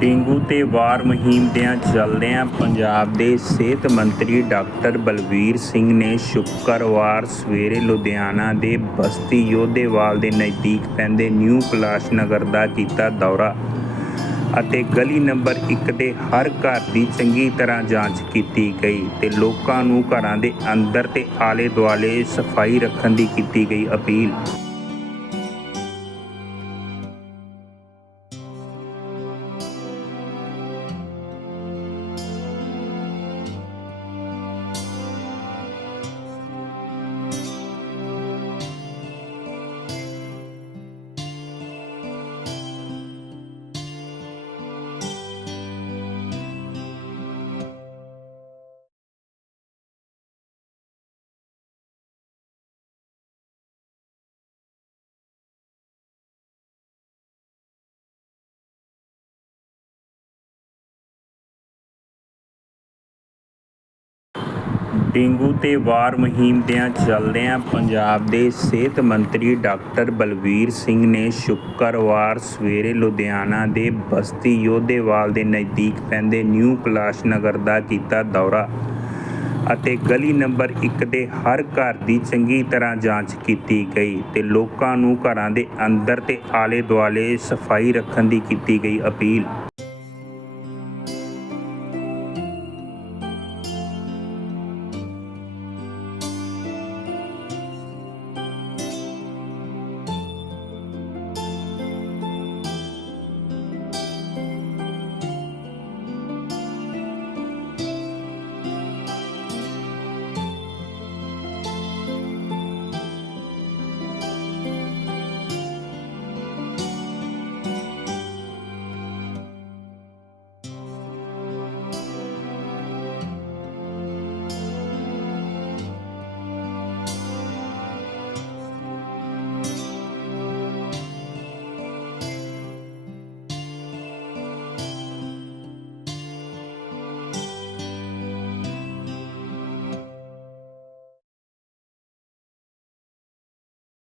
Dengue ਤੇ ਵਾਰ ਮੁਹਿੰਮ ਦਿਆਂ ਚੱਲਦਿਆਂ ਪੰਜਾਬ ਦੇ ਸਿਹਤ ਮੰਤਰੀ ਡਾਕਟਰ ਬਲਵੀਰ ਸਿੰਘ ਨੇ ਸ਼ੁੱਕਰਵਾਰ ਸਵੇਰੇ ਲੁਧਿਆਣਾ ਦੇ ਬਸਤੀ ਯੋਧੇਵਾਲ ਦੇ ਨਜ਼ਦੀਕ ਪੈਂਦੇ ਨਿਊ ਕੈਲਾਸ਼ ਨਗਰ ਦਾ ਕੀਤਾ ਦੌਰਾ ਅਤੇ ਗਲੀ ਨੰਬਰ 1 ਦੇ ਹਰ ਘਰ ਦੀ ਚੰਗੀ ਤਰ੍ਹਾਂ ਜਾਂਚ ਕੀਤੀ ਗਈ ਤੇ ਲੋਕਾਂ ਨੂੰ ਘਰਾਂ ਦੇ ਅੰਦਰ ਤੇ ਆਲੇ ਦੁਆਲੇ ਸਫ਼ਾਈ ਰੱਖਣ ਦੀ ਕੀਤੀ ਗਈ ਅਪੀਲ। ਡੇਂਗੂ ਤੇ ਵਾਰ ਮੁਹਿੰਮ ਦਿਆਂ ਚੱਲਦਿਆਂ ਪੰਜਾਬ ਦੇ ਸਿਹਤ ਮੰਤਰੀ ਡਾਕਟਰ ਬਲਵੀਰ ਸਿੰਘ ਨੇ ਸ਼ੁੱਕਰਵਾਰ ਸਵੇਰੇ ਲੁਧਿਆਣਾ ਦੇ ਬਸਤੀ ਯੋਧੇਵਾਲ ਦੇ ਨਜ਼ਦੀਕ ਪੈਂਦੇ ਨਿਊ ਕੈਲਾਸ਼ ਨਗਰ ਦਾ ਕੀਤਾ ਦੌਰਾ ਅਤੇ ਗਲੀ ਨੰਬਰ 1 ਦੇ ਹਰ ਘਰ ਦੀ ਚੰਗੀ ਤਰ੍ਹਾਂ ਜਾਂਚ ਕੀਤੀ ਗਈ ਤੇ ਲੋਕਾਂ ਨੂੰ ਘਰਾਂ ਦੇ ਅੰਦਰ ਤੇ ਆਲੇ ਦੁਆਲੇ ਸਫ਼ਾਈ ਰੱਖਣ ਦੀ ਕੀਤੀ ਗਈ ਅਪੀਲ।